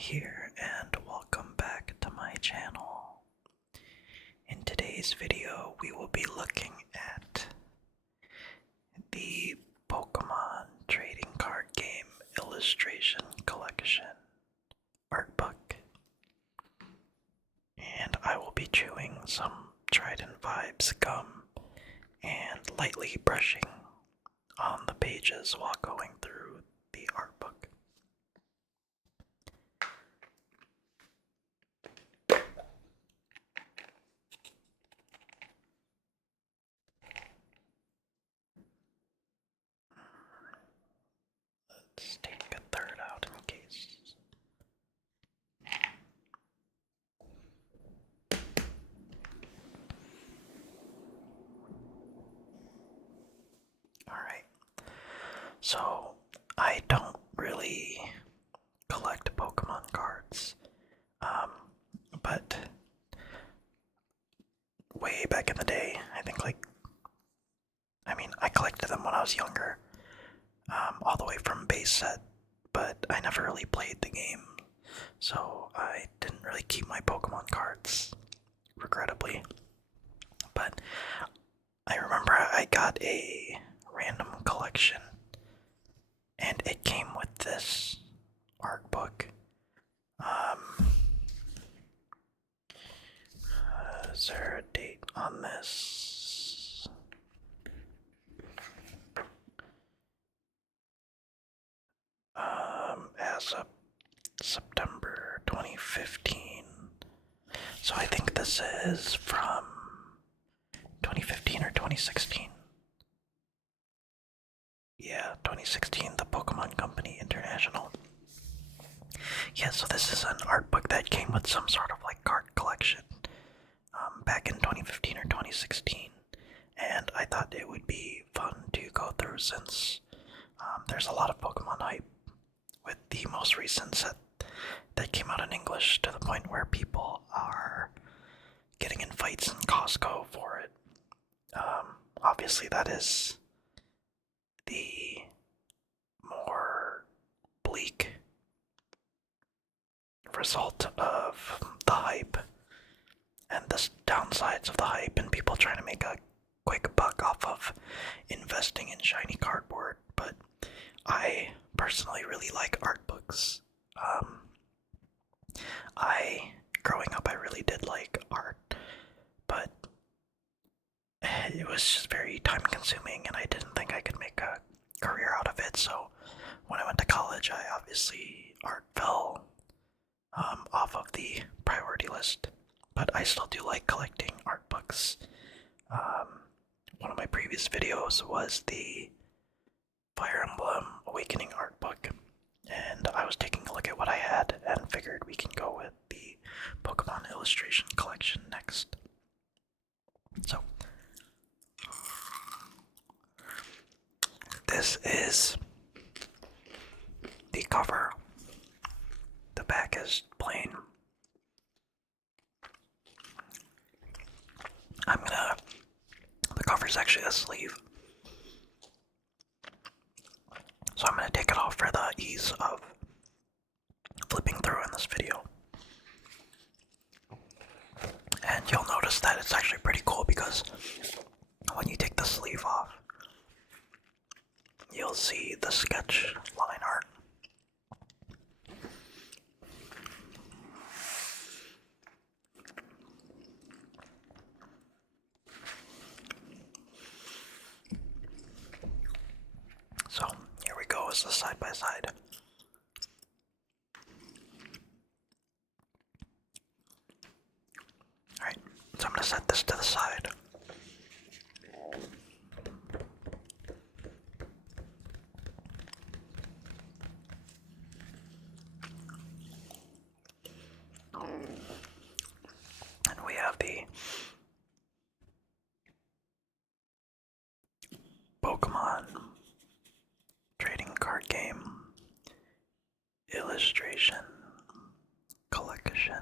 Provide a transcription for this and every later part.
here and welcome back to my channel. In today's video, we will be looking at the Pokemon trading card game illustration collection art book. And I will be chewing some Trident Vibes gum and lightly brushing on the pages while going through the art book. Let's take a third out in case. Alright, so I don't really collect Pokemon cards, but way back in the day, I collected them when I was younger, all the way from base set, but I never really played the game, so I didn't really keep my Pokemon cards, regrettably. But I remember I got a random collection, and it came with this art book. Is there a date on this? As of September 2015. So I think this is from 2015 or 2016. Yeah, 2016, the Pokemon Company International. Yeah, so this is an art book that came with some sort of like card collection back in 2015 or 2016. And I thought it would be fun to go through since there's a lot of Pokemon hype with the most recent set that came out in English to the point where people are getting in fights in Costco for it. Obviously, that is the more bleak result of the hype and the downsides of the hype and people trying to make a quick buck off of investing in shiny cardboard. But I personally really like art books. Growing up, I really did like art, but it was just very time consuming and I didn't think I could make a career out of it. So when I went to college, art fell off of the priority list, but I still do like collecting art books. One of my previous videos was the Fire Emblem Awakening art book, and I was taking a look at what I had and figured we can go with the Pokemon illustration collection next. So, this is the cover. The back is plain. The cover is actually a sleeve. So I'm gonna take it off for the ease of flipping through in this video. And you'll notice that it's actually pretty cool because when you take the sleeve off, you'll see the sketch line art. So here we go as the side by side. Alright, so I'm going to set this to the side. And we have the Pokemon trading card game illustration collection.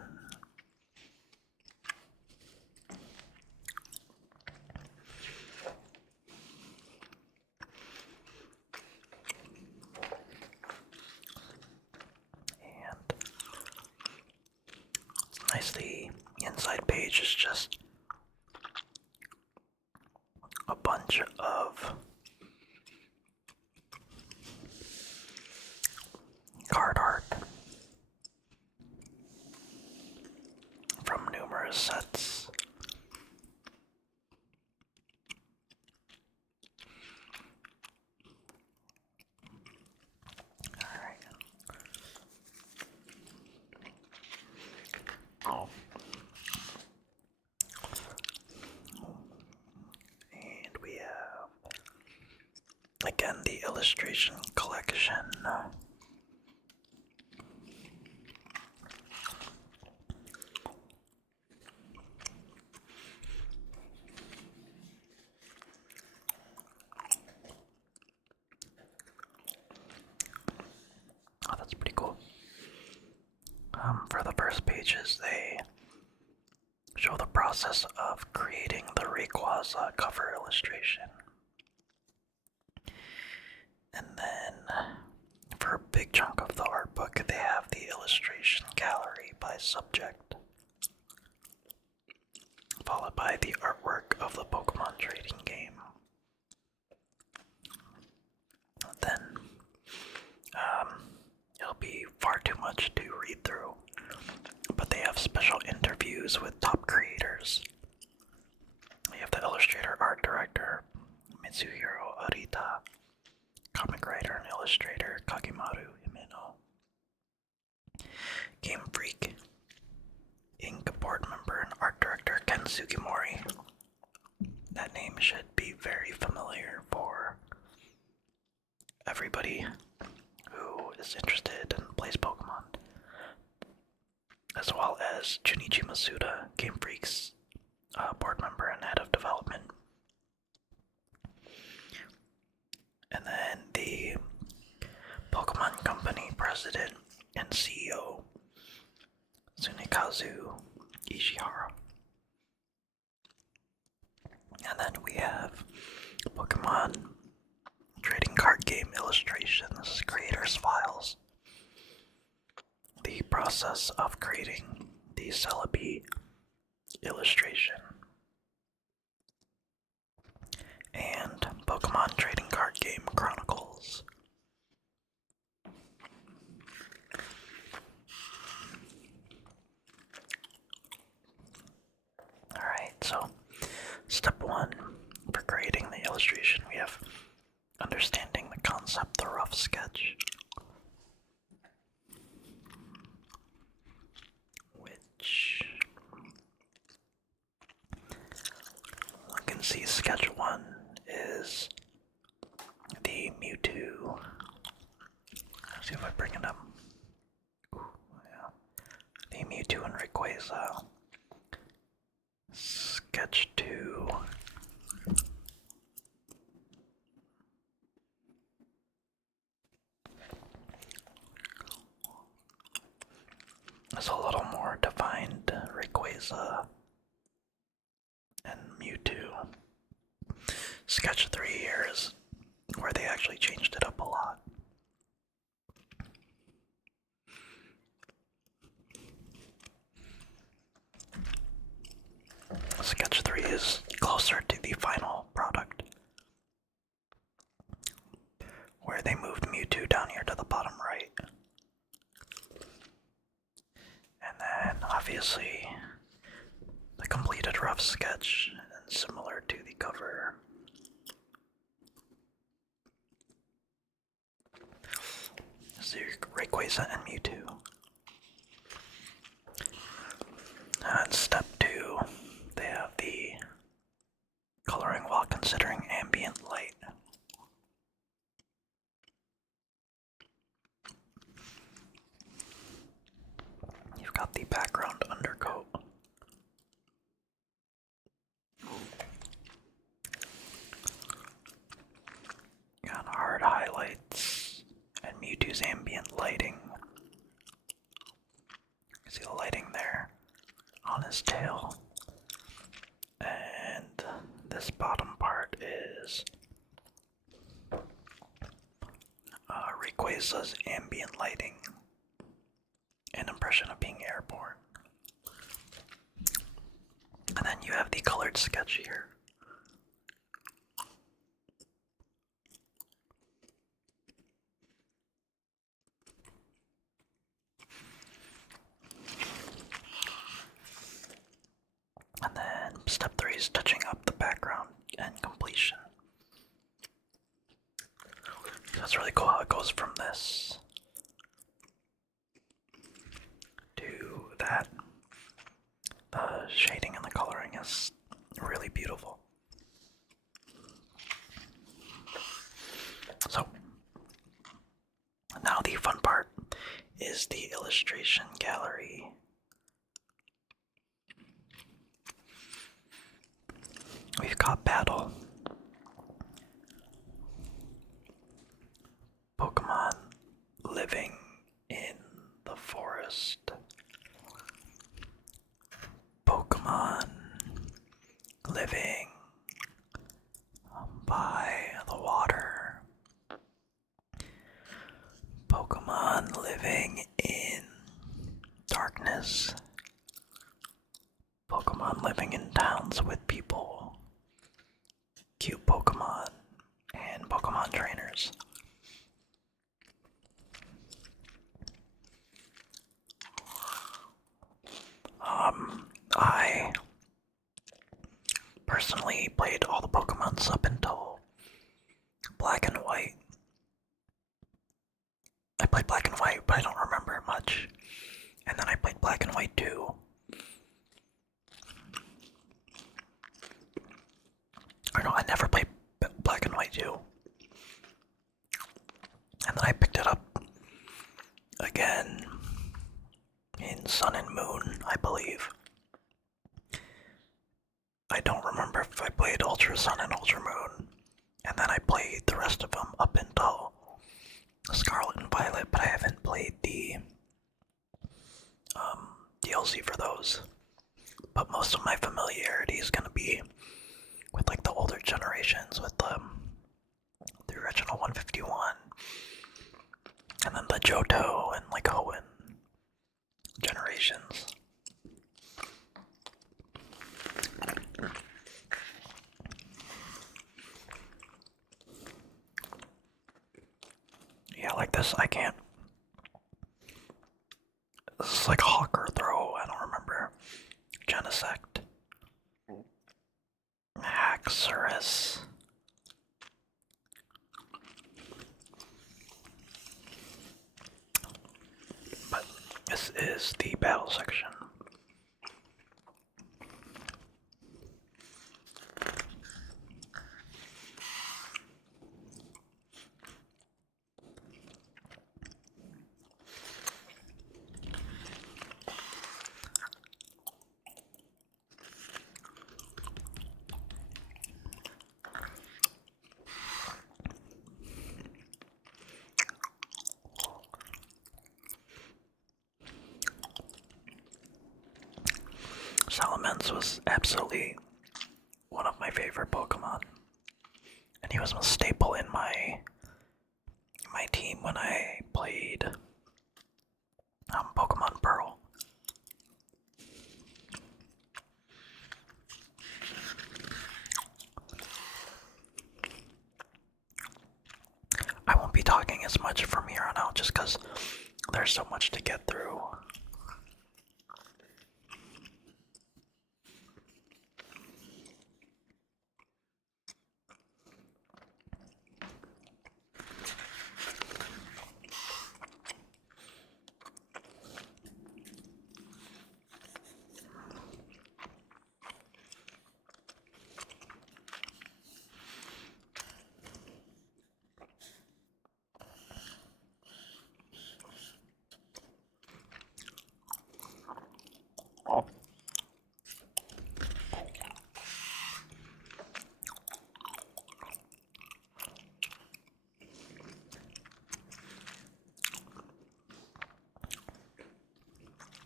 And nice. The inside page is just a bunch of card art from numerous sets. Alright. Oh. And we have again the illustration collection. Oh, that's pretty cool. For the first pages, they show the process of creating the Rayquaza cover illustration. And then, for a big chunk of the art book, they have the illustration gallery by subject, followed by the artwork of the Pokemon trading game. Then, it'll be far too much to read through, but they have special interviews with top creators. We have the illustrator, art director, Mitsuhiro Arita, comic writer and illustrator, Kagemaru Himeno, Game Freak, Ink board member and art director, Ken Sugimori. That name should be very familiar for everybody who is interested and plays Pokemon, as well as Junichi Masuda, Game Freak's board member and head of development. And then the Pokemon Company president and CEO, Tsunekazu Ishihara. And then we have Pokemon trading card game illustrations, creators files, the process of creating the Celebi illustration, and Pokemon trading card game chronicles. Alright, so step one for creating the illustration, we have understanding the concept, the rough sketch, which you can see sketch one is the Mewtwo. Let's see if I bring it up. Ooh, yeah. The Mewtwo and Rayquaza. Sketch 2. It's a little more defined Rayquaza and Mewtwo. Sketch 3 here is where they actually changed it up a lot. Sketch 3 is closer to the final product, where they moved Mewtwo down here to the bottom right. And then, obviously, the completed rough sketch, and similar to the cover. This is Rayquaza and Mewtwo. And step 2, they have the coloring while considering ambient light. You've got the background undercoat. Got hard highlights and Mewtwo's ambient lighting. You see the lighting there on his tail. And this bottom part is Rayquaza's ambient lighting and impression of being airborne. then you have the colored sketch here. And then step 3 is touching up the background and completion. So it's really cool how it goes from this to that. The shading and the coloring is really beautiful. So, now the fun part is the illustration gallery. We've got Battle, Pokemon living in the forest, Pokemon living by the water, Pokemon living in darkness, Pokemon living in towns with people, cute Pokemon, and Pokemon trainers. I personally played all the Pokemons up until Black and White. I played Black and White, but I don't remember much. And then I played Black and White 2. Or no, I never played Black and White 2. And then I picked it up again in Sun and Moon, I believe. I don't remember if I played Ultra Sun and Ultra Moon. And then I played the rest of them up until Scarlet and Violet, but I haven't played the DLC for those. But most of my familiarity is going to be with like the older generations, with the original 151, and then the Johto and like Hoenn generations. Yeah, like this, I can't. This is like Hawk or Throw, I don't remember. Genesect. Haxorus. But this is the battle section. Salamence was absolutely one of my favorite Pokemon, and he was a staple in my team when I played Pokemon Pearl. I won't be talking as much from here on out just because there's so much to get through.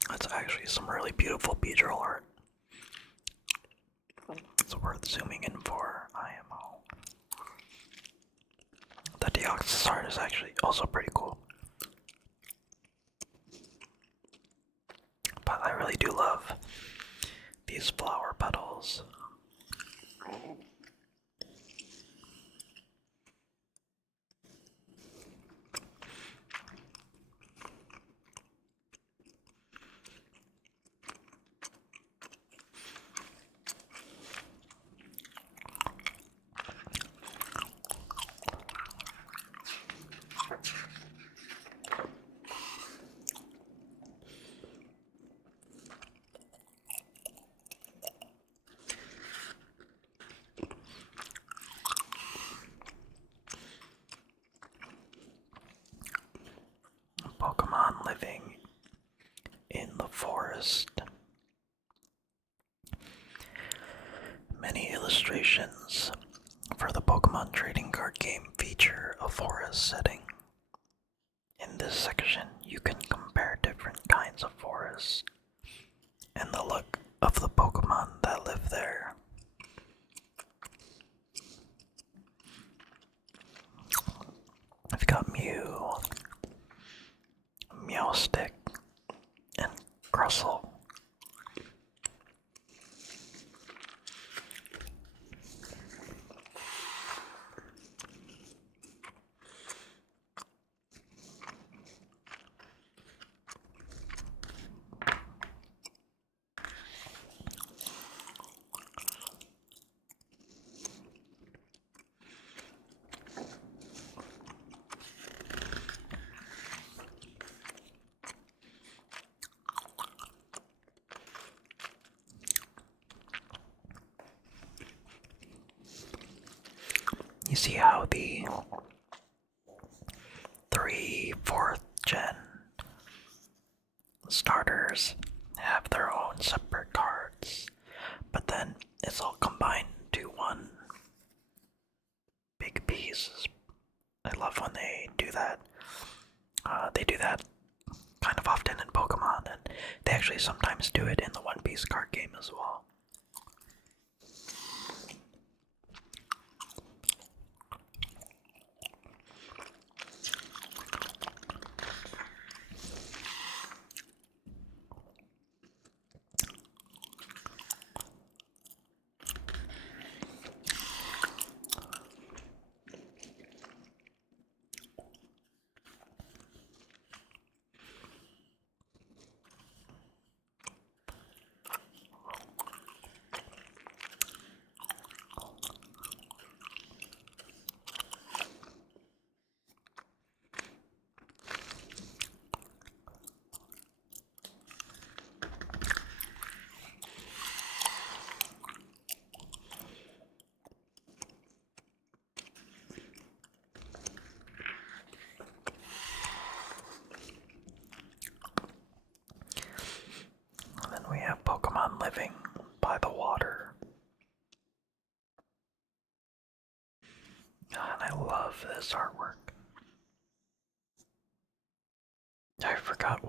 That's actually some really beautiful Beedrill art. It's worth zooming in for IMO. The Deoxys art is actually also pretty cool. But I really do love these flower petals. animals. Pokemon living in the forest. Many illustrations for the Pokemon trading card game feature a forest setting. In this section, you can compare different kinds of forests and the look of the Pokemon that live there. I've got Mew, Meowstick, and Grustle. You see how the 3 4th gen starters have their own separate cards, but then it's all combined into one big piece. I love when they do that. They do that kind of often in Pokemon, and they actually sometimes do it in the One Piece card game as well. And then we have Pokemon living by the water. And I love this artwork. I forgot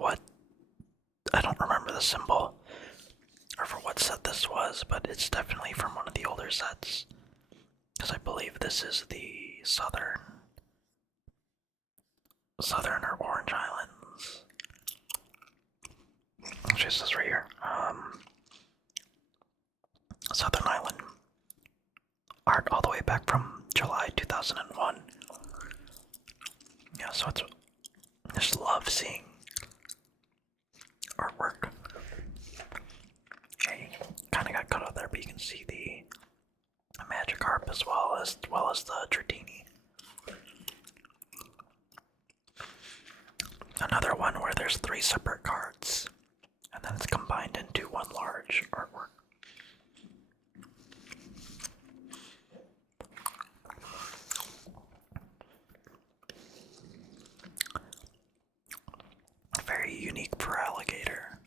I don't remember the symbol or for what set this was, but it's definitely from one of the older sets. Because I believe this is the southern or Orange Islands. Actually, this is right here. Southern Island art all the way back from July 2001. Yeah, so I just love seeing artwork. Okay, kind of got cut out there, but you can see the Magikarp as well as the Dratini. Another one where there's 3 separate cards, and then it's combined into one large artwork. Very unique for alligator.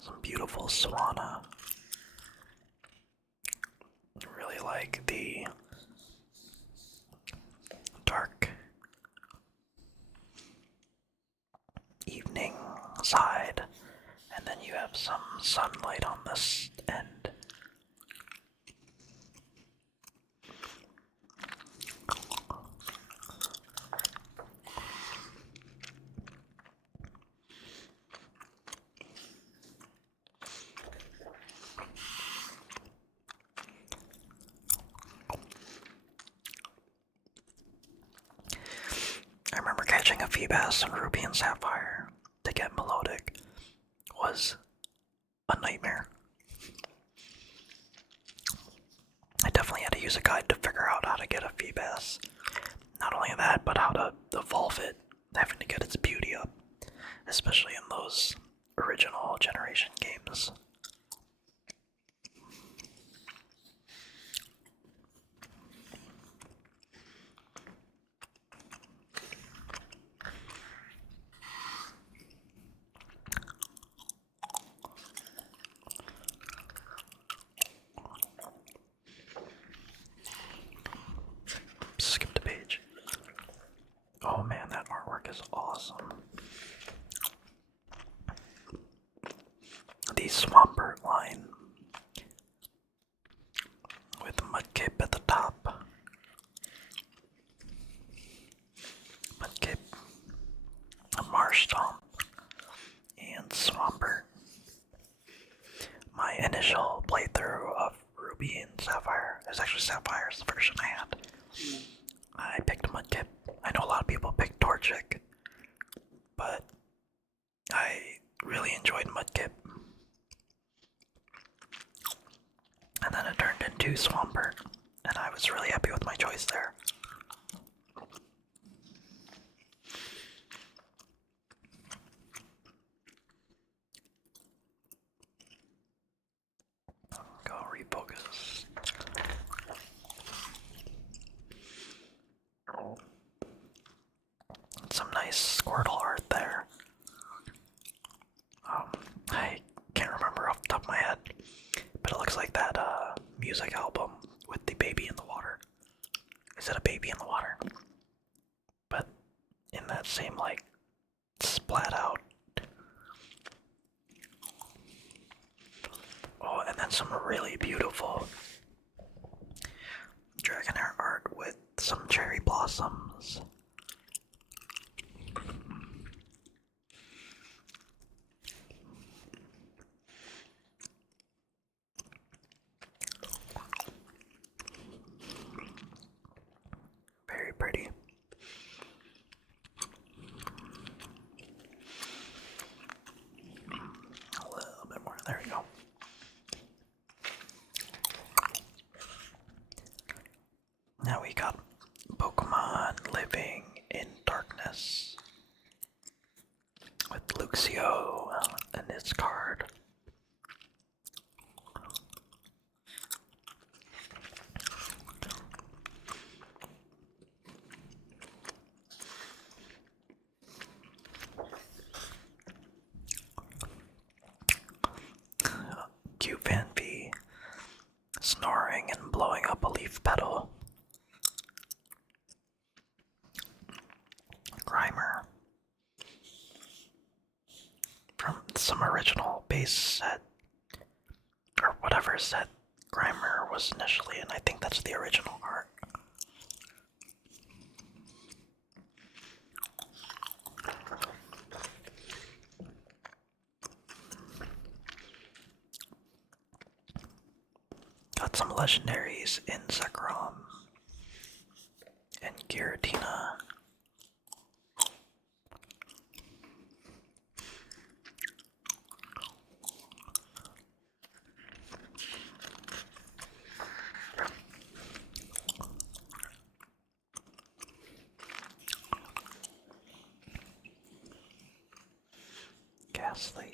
Some beautiful Swana. I really like the dark evening some sunlight on this end. I remember catching a fee bass in Ruby and Sapphire to get melodic was a nightmare. I definitely had to use a guide to figure out how to get a fee bass. Not only that, but how to evolve it, having to get its beauty up, especially in those original generation games. Skip the page. Oh man, that artwork is awesome. The Swampert line with Mudkip at the top. Mudkip, a Marshtomp, and Swampert. My initial playthrough of Ruby and Sapphire, it was actually Sapphire's the version I had. I picked Mudkip. I know a lot of people picked Torchic, but I really enjoyed Mudkip. And then it turned into Swampert, and I was really happy with my choice there. Go refocus. Some nice Squirtle art there. I can't remember off the top of my head, but it looks like that music album with the baby in the water. Is it a baby in the water? But in that same like splat out. Oh, and then some really beautiful Dragonair art with some cherry blossoms. Very pretty. A little bit more. There we go. Now we got Pokemon living in darkness with Luxio and its card. Cute Fanpy snoring and blowing up a leaf petal. Grimer from some original base set, or whatever set Grimer was initially in. I think that's the original art. Got some legendaries in Zekrom and Giratina. Ghastly.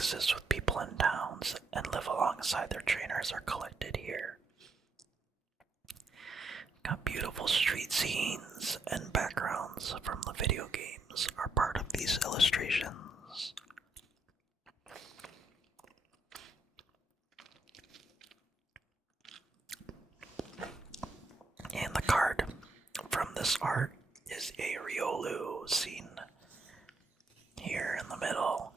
coexist with people in towns and live alongside their trainers are collected here. Got beautiful street scenes and backgrounds from the video games are part of these illustrations. And the card from this art is a Riolu scene here in the middle.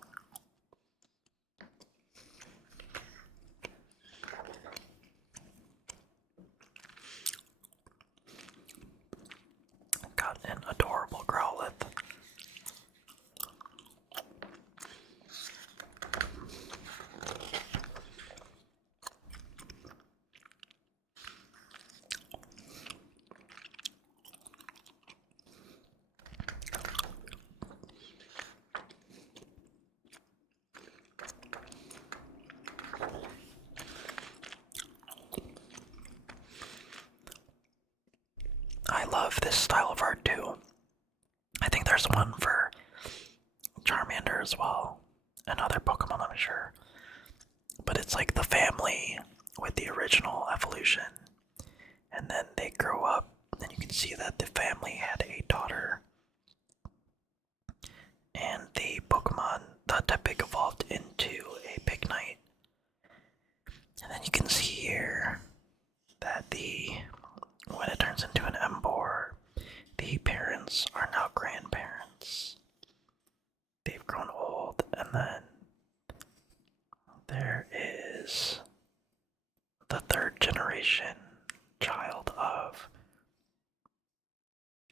Got an adorable Growlithe. I love this style of art too. I think there's one for Charmander as well, and other Pokemon, I'm sure. But it's like the family with the original evolution, and then they grow up, and you can see that the family had a daughter, and the Pokemon, the Tepig evolved into a Pignite. And then you can see here that when it turns into an Emboar, the parents are now grandparents. They've grown old, and then there is the third generation child of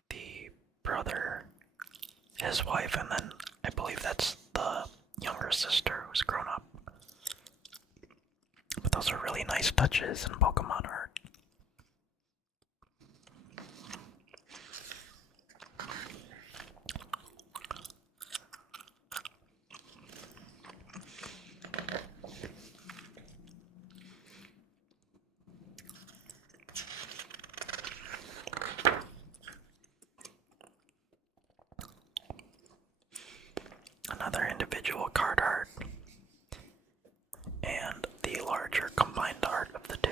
the brother, his wife, and then I believe that's the younger sister who's grown up. But those are really nice touches in Pokemon art. Another individual card art, and the larger combined art of the two.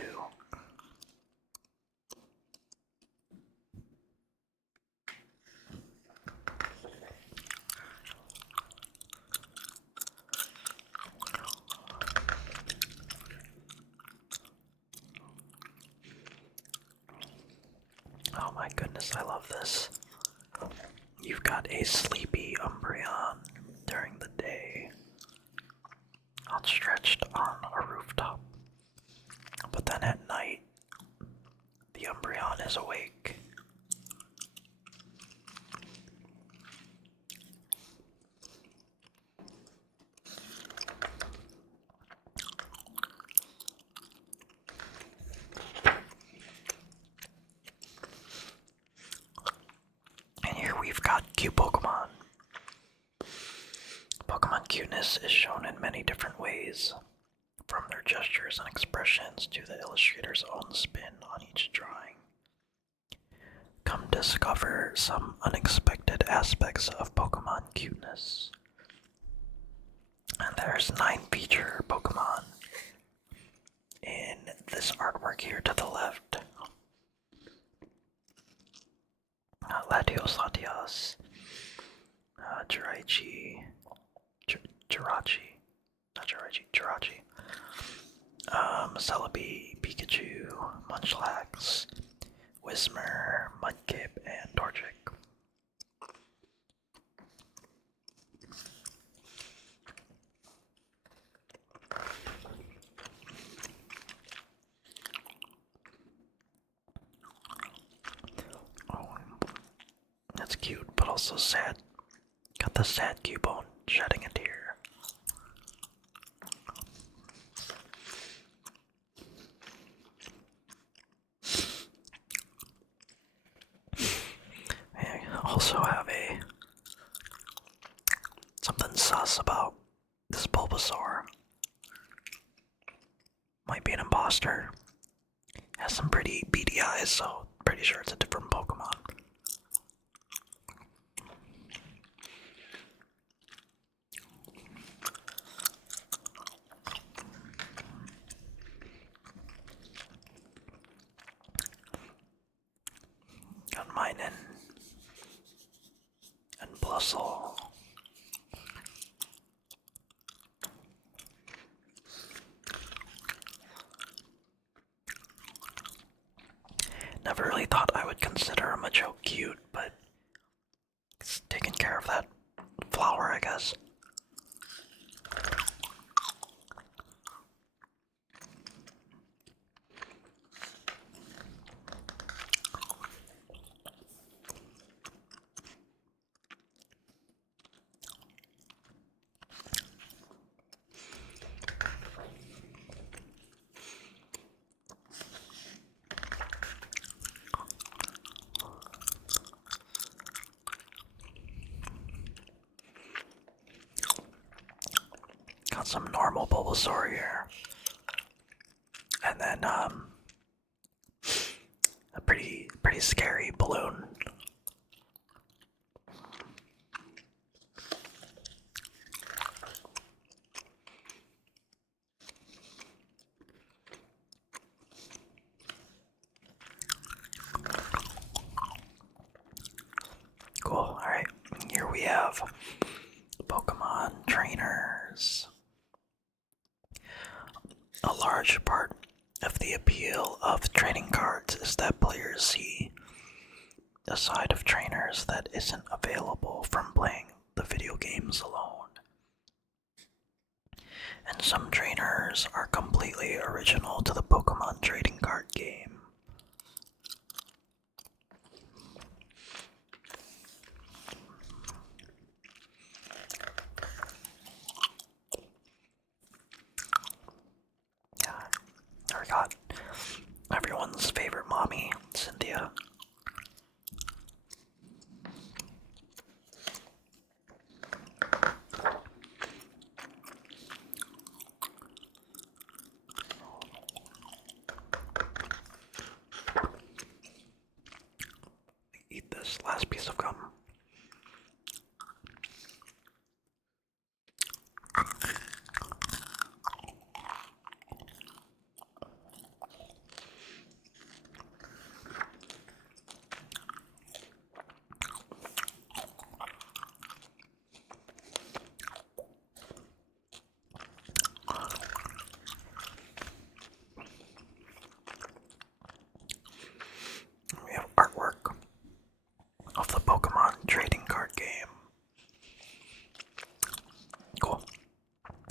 Oh my goodness, I love this. You've got a sleepy Umbreon during the day, outstretched on a rooftop. But then at night, the Umbreon is awake. And here we've got cute Pokemon. Pokemon cuteness is shown in many different ways, from their gestures and expressions to the illustrator's own spin on each drawing. Come discover some unexpected aspects of Pokemon cuteness. And there's 9 feature Pokemon in this artwork here to the left. Latios, Jirachi, Jirachi, Celebi, Pikachu, Munchlax, Whismur, Mudkip, and Torchic. Oh, that's cute, but also sad. Got the sad Cubone shedding a tear. I also have something sus about this Bulbasaur. Might be an imposter. Has some pretty beady eyes, so pretty sure it's a different Pokemon. never really thought I would consider a Macho cute, but it's taking care of that flower, I guess. Got some normal Bulbasaur here. And then a pretty scary balloon. Cool. Alright, here we have Pokemon trainers. A large part of the appeal of trading cards is that players see a side of trainers that isn't available from playing the video games alone. And some trainers are completely original to the Pokemon trading card game. I got everyone's favorite mommy, Cynthia. Eat this last piece of gum. We have artwork of the Pokemon trading card game. Cool.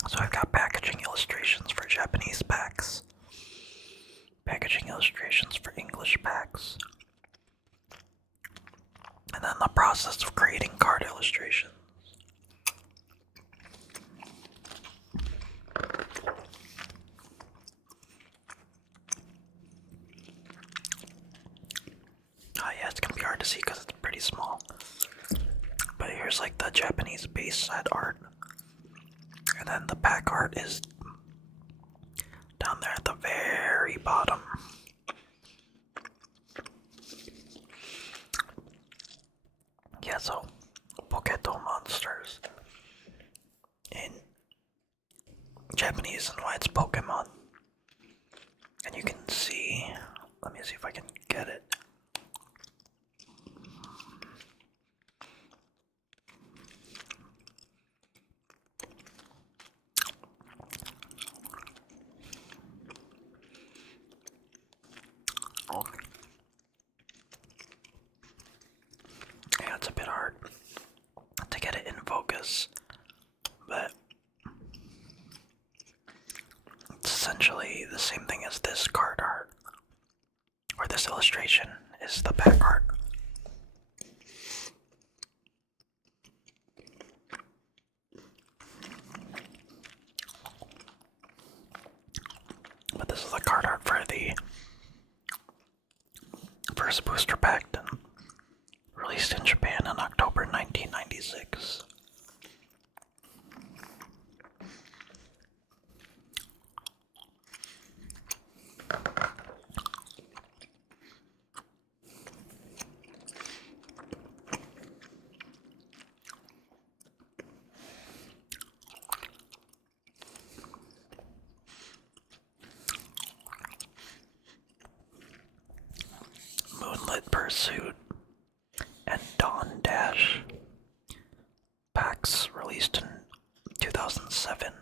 So I've got packaging illustrations for Japanese packs, packaging illustrations for English packs, and then the process of creating card illustrations. Oh yeah, it's gonna be hard to see because it's pretty small. But here's like the Japanese base set art. And then the pack art is down there at the very bottom. Yeah, so Poketo monsters. In Japanese and why it's Pokemon. And you can see, let me see if I can get it. Yeah, it's a bit hard to get it in focus, but it's essentially the same thing as this card art, or this illustration is the back art. But this is the card art for the first booster pack, released in Japan in October 1996. Moonlit Pursuit and Dawn Dash packs released in 2007.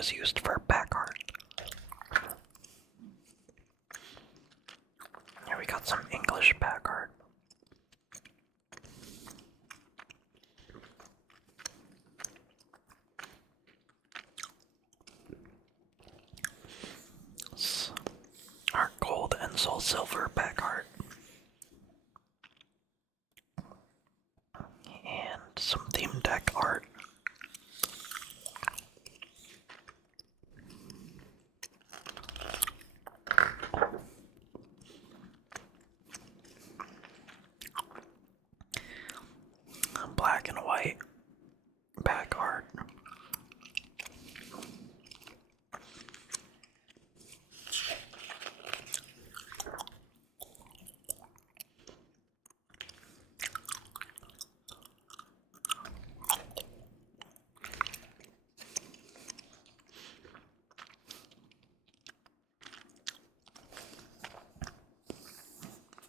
was used for pack art. Here we got some English pack art. Our gold and soul silver pack art. And some theme deck art. Black and white pack art.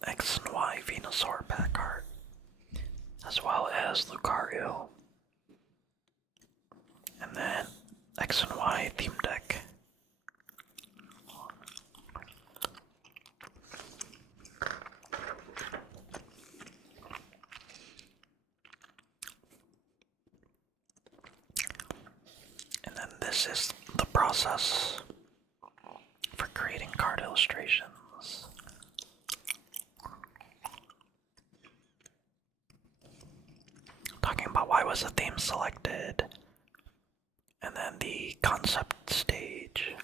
X and Y Venusaur pack art, as well as Lucario, and then X and Y theme deck. And then this is the process for creating card illustrations. Talking about why was the theme selected, and then the concept stage.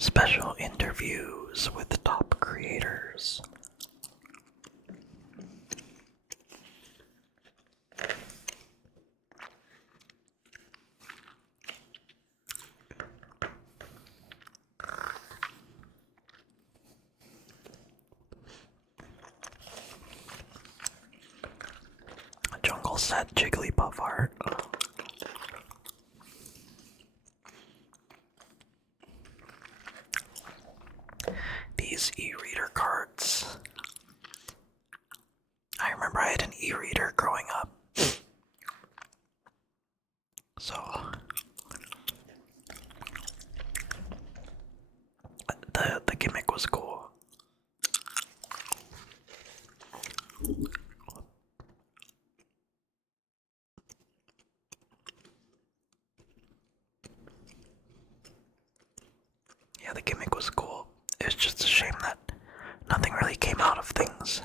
Special interviews with top creators. Jungle set Jigglypuff art. These e-reader cards. I remember I had an e-reader growing up. So the gimmick was cool. Yeah, the gimmick was cool. It was just a shame that nothing really came out of things.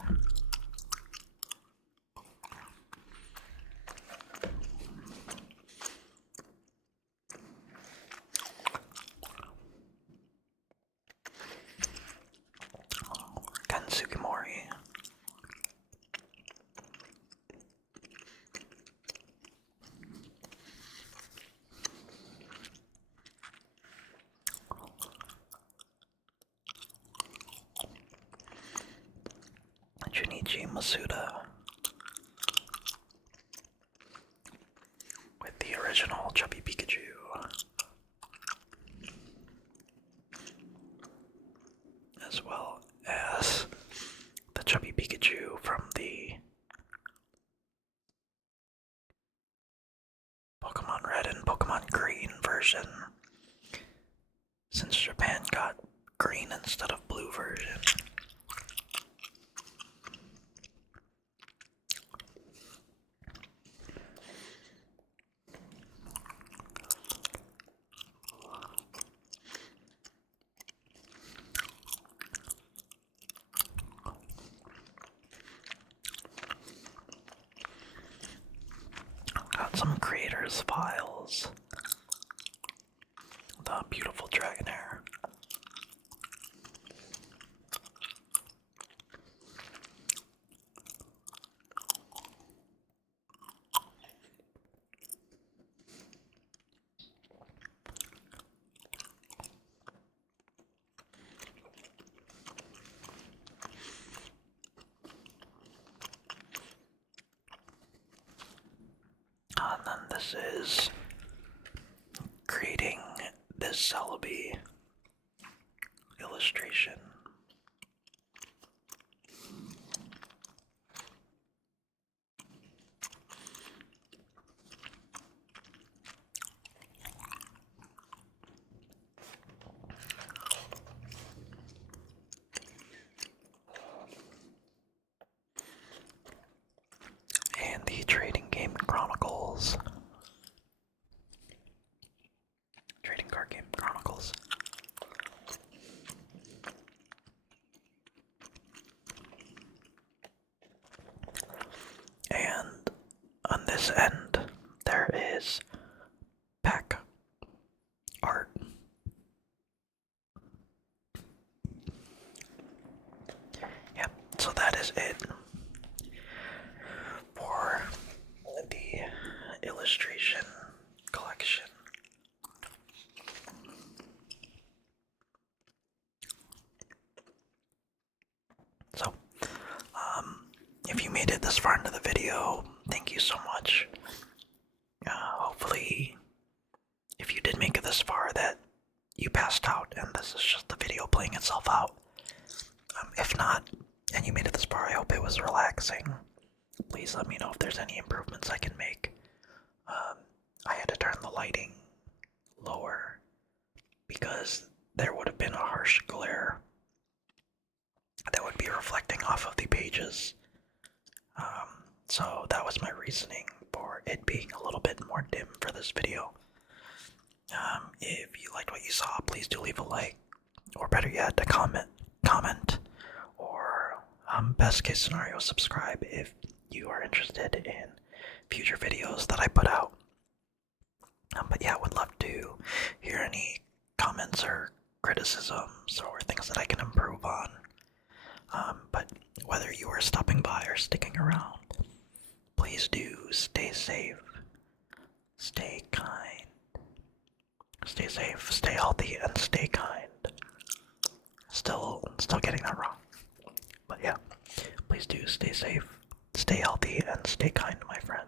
Sugimori. Junichi Masuda with the original Chubby Pikachu. As well as the Chubby Pikachu from the Pokemon Red and Pokemon Green version, since Japan got green instead of blue version. Got some creators' files. The beautiful this is creating this Celebi illustration. And the Trading Game Chronicles. Trading Card Game Chronicles. And on this end, there is pack art. Yep, so that is it for the illustration collection. So, if you made it this far into the video, thank you so much. Hopefully, if you did make it this far, that you passed out and this is just the video playing itself out. If not, and you made it this far, I hope it was relaxing. Please let me know if there's any improvements I can make. I had to turn the lighting lower because there would have been a harsh glare that would be reflecting off of the pages. So that was my reasoning for it being a little bit more dim for this video. If you liked what you saw, please do leave a like, or better yet, a comment, or best case scenario, subscribe if you are interested in future videos that I put out. But yeah, would love to hear any comments or criticisms or things that I can improve on. But whether you are stopping by or sticking around, please do stay safe, stay kind, stay safe, stay healthy, and stay kind. Still getting that wrong. But yeah, please do stay safe, stay healthy, and stay kind, my friends.